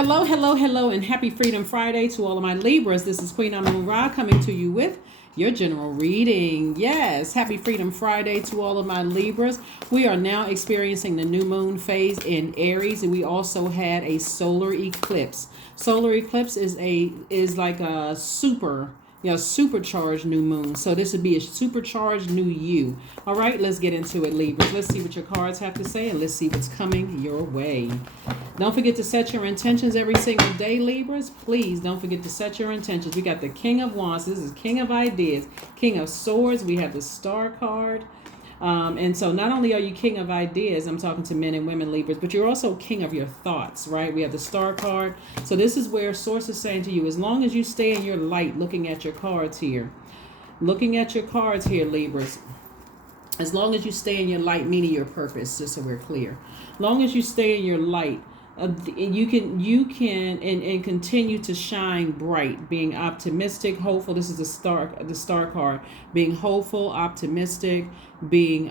Hello, hello, hello, and happy Freedom Friday to all of my Libras. This is Queen Amun Ra coming to you with your general reading. Yes, happy Freedom Friday to all of my Libras. We are now experiencing the new moon phase in Aries, and we also had a solar eclipse. Solar eclipse is like a supercharged new moon. So this would be a supercharged new you. All right, let's get into it, Libras. Let's see what your cards have to say, and let's see what's coming your way. Don't forget to set your intentions every single day, Libras. Please don't forget to set your intentions. We got the King of Wands. This is King of Ideas. King of Swords. We have the Star card. And so not only are you king of ideas, I'm talking to men and women, Libras, but you're also king of your thoughts, right? We have the Star card. So this is where Source is saying to you, as long as you stay in your light, looking at your cards here, Libras, as long as you stay in your light, meaning your purpose, just so we're clear, long as you stay in your light, you can and continue to shine bright, being optimistic, hopeful. This is the star card, being hopeful, optimistic, being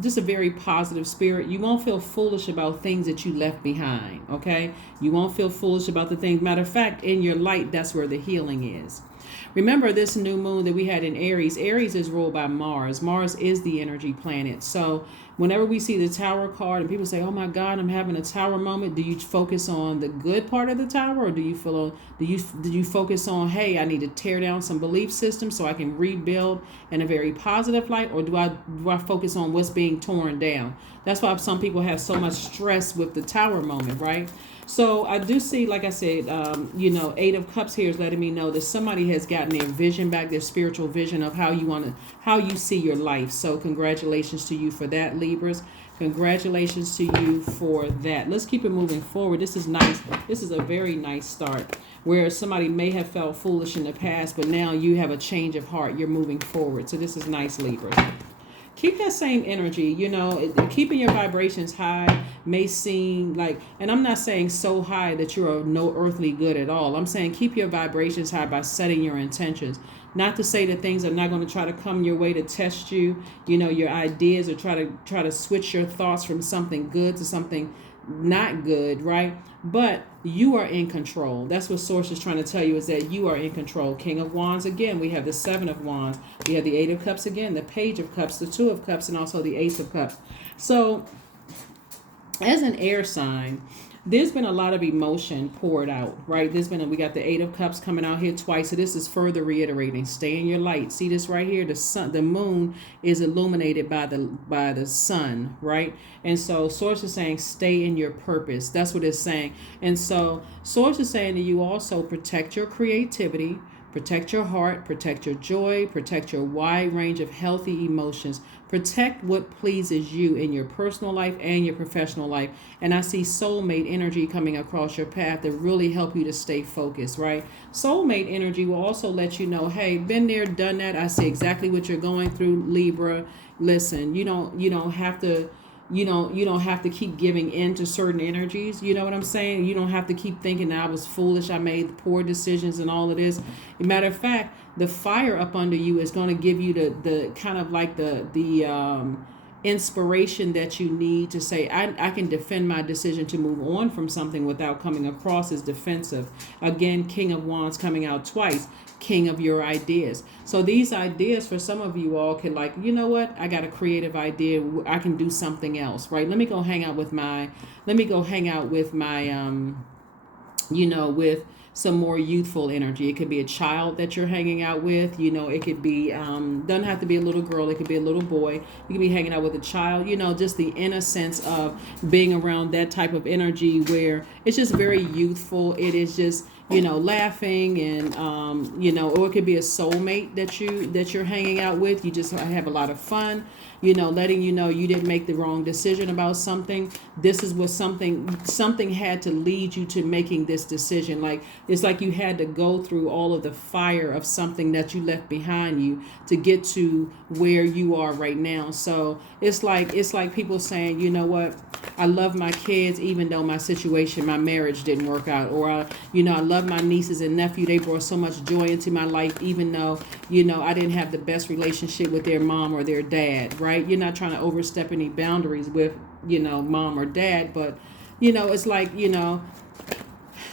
just a very positive spirit. You won't feel foolish about things that you left behind. Okay, you won't feel foolish about the things. Matter of fact, in your light, that's where the healing is. Remember this new moon that we had in Aries. Aries is ruled by Mars. Mars is the energy planet. So whenever we see the Tower card and people say, "Oh my God, I'm having a Tower moment," do you focus on the good part of the Tower, or do you focus on, "Hey, I need to tear down some belief systems so I can rebuild in a very positive light," or do I focus on what's being torn down? That's why some people have so much stress with the Tower moment, right? So I do see, like I said, Eight of Cups here is letting me know that somebody has gotten their vision back, their spiritual vision of how you see your life. So congratulations to you for that, Libras. Congratulations to you for that. Let's keep it moving forward. This is nice. This is a very nice start where somebody may have felt foolish in the past, but now you have a change of heart. You're moving forward. So this is nice, Libras. Keep that same energy, keeping your vibrations high may seem like, and I'm not saying so high that you're no earthly good at all. I'm saying keep your vibrations high by setting your intentions. Not to say that things are not going to try to come your way to test you, your ideas, or try to switch your thoughts from something good to something not good, right? But you are in control. That's what Source is trying to tell you, is that you are in control. King of Wands again, we have the Seven of Wands, we have the Eight of Cups again, the Page of Cups, the Two of Cups, and also the Ace of Cups. So as an air sign, there's been a lot of emotion poured out, right? We got the Eight of Cups coming out here twice. So this is further reiterating, stay in your light. See this right here? The moon is illuminated by the sun, right? And so Source is saying, stay in your purpose. That's what it's saying. And so Source is saying to you also, protect your creativity, protect your heart, protect your joy, protect your wide range of healthy emotions. Protect what pleases you in your personal life and your professional life. And I see soulmate energy coming across your path to really help you to stay focused, right? Soulmate energy will also let you know, hey, been there, done that. I see exactly what you're going through, Libra. Listen, you don't have to keep giving in to certain energies. You know what I'm saying? You don't have to keep thinking that I was foolish, I made poor decisions and all of this. Matter of fact, the fire up under you is going to give you the kind of like the inspiration that you need to say, I can defend my decision to move on from something without coming across as defensive. Again, King of Wands coming out twice, king of your ideas. So these ideas for some of you all can, like, you know what, I got a creative idea, I can do something else, right? Let me go hang out with my with some more youthful energy. It could be a child that you're hanging out with. It could be, doesn't have to be a little girl. It could be a little boy. You could be hanging out with a child, just the innocence of being around that type of energy where it's just very youthful. It is just, laughing and, or it could be a soulmate that you're hanging out with. You just have a lot of fun, letting you know you didn't make the wrong decision about something. This is what something had to lead you to making this decision. Like, it's like you had to go through all of the fire of something that you left behind you to get to where you are right now. So it's like people saying, you know what, I love my kids even though my marriage didn't work out, or I love my nieces and nephew. They brought so much joy into my life even though I didn't have the best relationship with their mom or their dad, right? You're not trying to overstep any boundaries with mom or dad, but it's like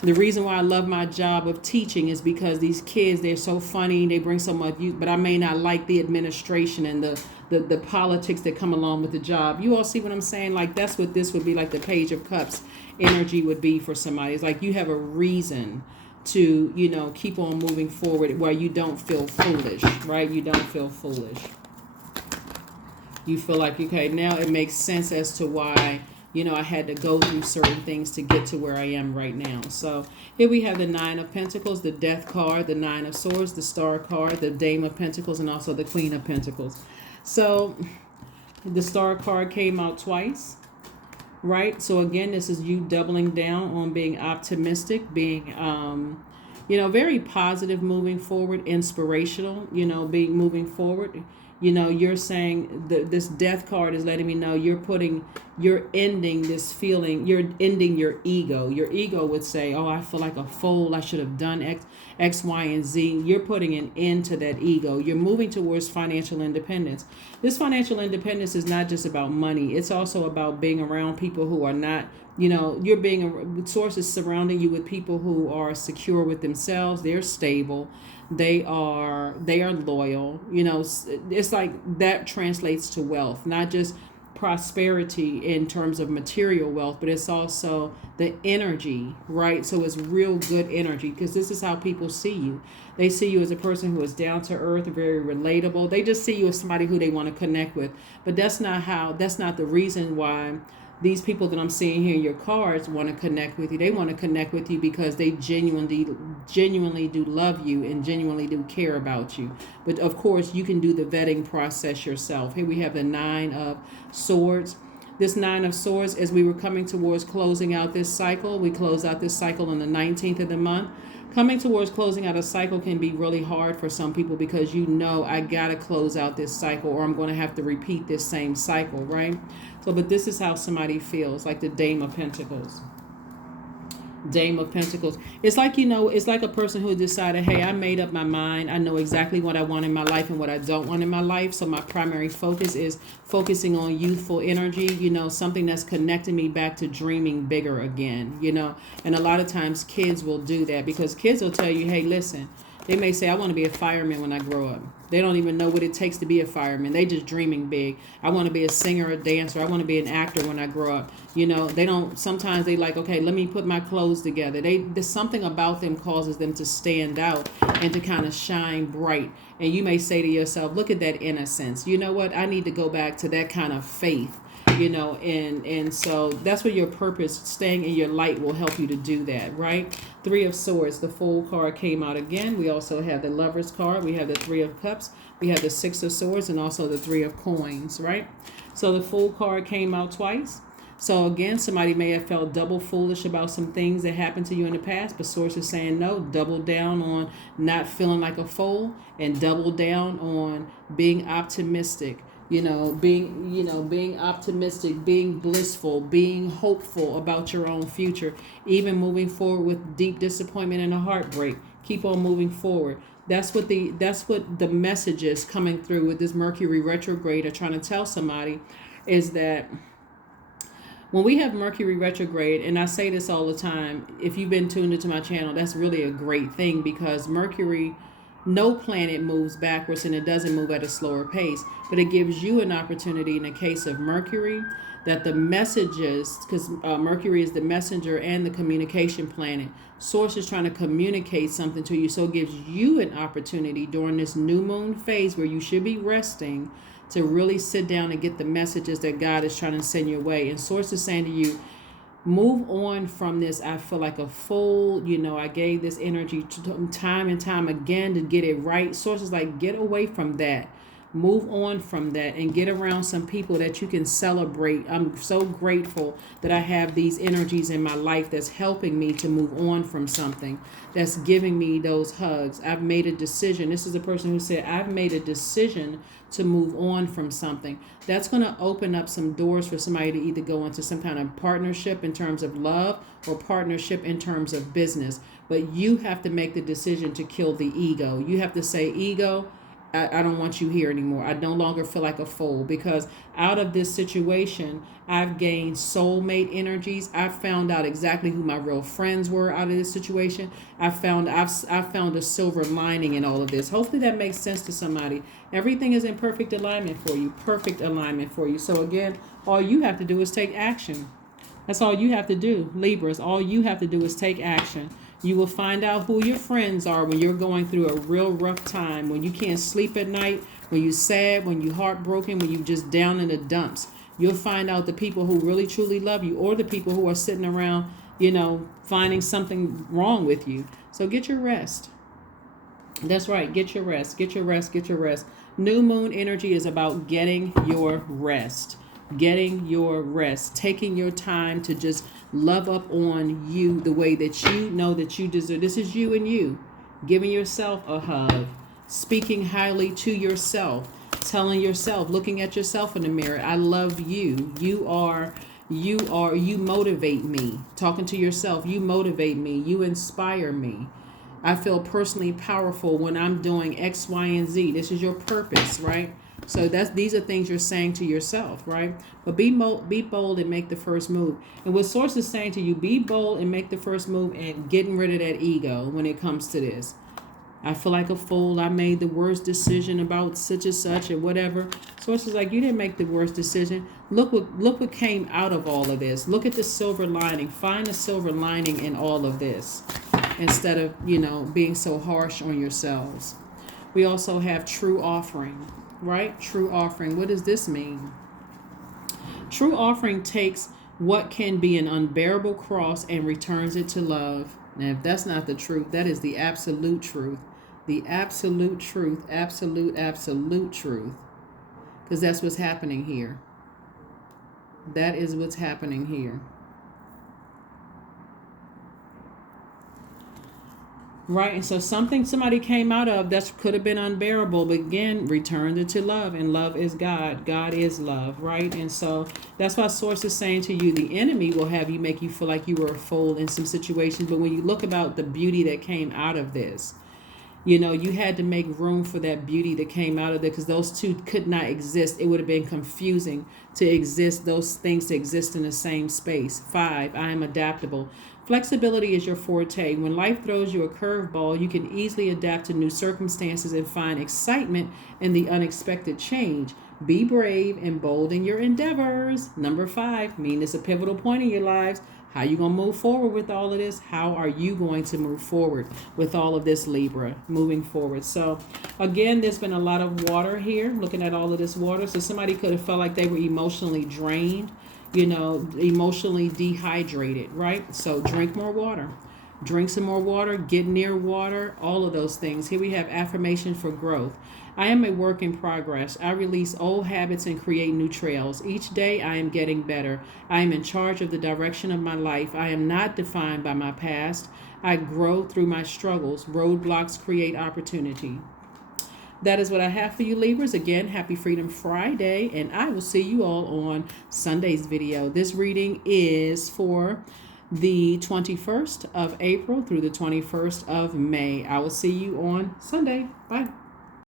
The reason why I love my job of teaching is because these kids, they're so funny, they bring so much youth, but I may not like the administration and the politics that come along with the job. You all see what I'm saying? Like, that's what this would be, like the Page of Cups energy would be for somebody. It's like you have a reason to, keep on moving forward where you don't feel foolish, right? You don't feel foolish. You feel like, okay, now it makes sense as to why, I had to go through certain things to get to where I am right now. So here we have the Nine of Pentacles, the Death card, the Nine of Swords, the Star card, the Dame of Pentacles, and also the Queen of Pentacles. So the Star card came out twice, right? So again, this is you doubling down on being optimistic, being, very positive, moving forward, inspirational, being moving forward. You're saying this Death card is letting me know you're ending this feeling, you're ending your ego. Your ego would say, oh, I feel like a fool. I should have done X, Y, and Z. You're putting an end to that ego. You're moving towards financial independence. This financial independence is not just about money. It's also about being around people who are not, you're being sources surrounding you with people who are secure with themselves. They're stable. They are loyal. It's like that translates to wealth, not just prosperity in terms of material wealth, but it's also the energy, right? So it's real good energy, because this is how people see you. They see you as a person who is down to earth, very relatable. They just see you as somebody who they want to connect with. But that's not the reason why these people that I'm seeing here in your cards want to connect with you. They want to connect with you because they genuinely do love you and genuinely do care about you. But of course, you can do the vetting process yourself. Here we have the Nine of Swords. This Nine of Swords, as we were coming towards closing out this cycle, we close out this cycle on the 19th of the month. Coming towards closing out a cycle can be really hard for some people, because I got to close out this cycle or I'm going to have to repeat this same cycle, right? So, but this is how somebody feels, like the Dame of Pentacles. Dame of Pentacles. It's like, it's like a person who decided, hey, I made up my mind. I know exactly what I want in my life and what I don't want in my life. So my primary focus is focusing on youthful energy, something that's connecting me back to dreaming bigger again, And a lot of times kids will do that, because kids will tell you, hey, listen, they may say, I want to be a fireman when I grow up. They don't even know what it takes to be a fireman. They just dreaming big. I want to be a singer, a dancer. I want to be an actor when I grow up. They don't, sometimes they like, okay, let me put my clothes together. There's something about them causes them to stand out and to kind of shine bright. And you may say to yourself, look at that innocence. You know what? I need to go back to that kind of faith. And so that's where your purpose, staying in your light, will help you to do that, right? Three of Swords, the Fool card came out again. We also have the Lover's card. We have the Three of Cups. We have the Six of Swords, and also the Three of Coins, right? So the Fool card came out twice. So again, somebody may have felt double foolish about some things that happened to you in the past, but Source is saying no, double down on not feeling like a fool, and double down on being optimistic. Being optimistic, being blissful, being hopeful about your own future, even moving forward with deep disappointment and a heartbreak. Keep on moving forward. That's what the messages coming through with this Mercury retrograde are trying to tell somebody, is that when we have Mercury retrograde, and I say this all the time, if you've been tuned into my channel, that's really a great thing, because Mercury, no planet moves backwards, and it doesn't move at a slower pace, but it gives you an opportunity in the case of Mercury that the messages, because Mercury is the messenger and the communication planet, Source is trying to communicate something to you, so it gives you an opportunity during this new moon phase where you should be resting to really sit down and get the messages that God is trying to send your way. And Source is saying to you, move on from this. I feel like a fool. I gave this energy time and time again to get it right. Source is like, get away from that. Move on from that and get around some people that you can celebrate. I'm so grateful that I have these energies in my life that's helping me to move on from something, that's giving me those hugs. I've made a decision. This is a person who said, I've made a decision to move on from something. That's going to open up some doors for somebody to either go into some kind of partnership in terms of love or partnership in terms of business. But you have to make the decision to kill the ego. You have to say, ego, I don't want you here anymore. I no longer feel like a fool, because out of this situation, I've gained soulmate energies. I've found out exactly who my real friends were out of this situation. I've found a silver lining in all of this. Hopefully that makes sense to somebody. Everything is in perfect alignment for you. Perfect alignment for you. So again, all you have to do is take action. That's all you have to do, Libras. All you have to do is take action. You will find out who your friends are when you're going through a real rough time, when you can't sleep at night, when you're sad, when you're heartbroken, when you're just down in the dumps. You'll find out the people who really truly love you, or the people who are sitting around, finding something wrong with you. So get your rest. That's right. Get your rest. Get your rest. Get your rest. New moon energy is about getting your rest. Getting your rest. Taking your time to just love up on you the way that you know that you deserve. This is you and you. Giving yourself a hug. Speaking highly to yourself. Telling yourself, looking at yourself in the mirror, I love you. You motivate me. Talking to yourself, you motivate me. You inspire me. I feel personally powerful when I'm doing X, Y, and Z. This is your purpose, right? So these are things you're saying to yourself, right? But be bold and make the first move. And what Source is saying to you, be bold and make the first move, and getting rid of that ego when it comes to this. I feel like a fool. I made the worst decision about such and such and whatever. Source is like, you didn't make the worst decision. Look what came out of all of this. Look at the silver lining. Find the silver lining in all of this, instead of, being so harsh on yourselves. We also have true offering, right? True offering. What does this mean? True offering takes what can be an unbearable cross and returns it to love. Now, if that's not the truth, that is the absolute truth. The absolute truth. Absolute truth. Because that's what's happening here. That is what's happening here. Right, and so somebody came out of that could have been unbearable, but again, returned it to love, and love is God. God is love, right? And so that's why Source is saying to you, the enemy will have you make you feel like you were a fool in some situations, but when you look about the beauty that came out of this, you had to make room for that beauty that came out of it, because those two could not exist. It would have been confusing to exist, those things to exist in the same space. 5, I am adaptable. Flexibility is your forte. When life throws you a curveball, you can easily adapt to new circumstances and find excitement in the unexpected change. Be brave and bold in your endeavors. Number 5, it's a pivotal point in your lives. How are you going to move forward with all of this? How are you going to move forward with all of this, Libra, moving forward? So, again, there's been a lot of water here, looking at all of this water. So somebody could have felt like they were emotionally drained, emotionally dehydrated, right? So drink more water. Drink some more water, get near water, all of those things. Here we have affirmation for growth. I am a work in progress. I release old habits and create new trails. Each day I am getting better. I am in charge of the direction of my life. I am not defined by my past. I grow through my struggles. Roadblocks create opportunity. That is what I have for you, Libras. Again, happy Freedom Friday, and I will see you all on Sunday's video. This reading is for the 21st of April through the 21st of May. I will see you on Sunday. Bye.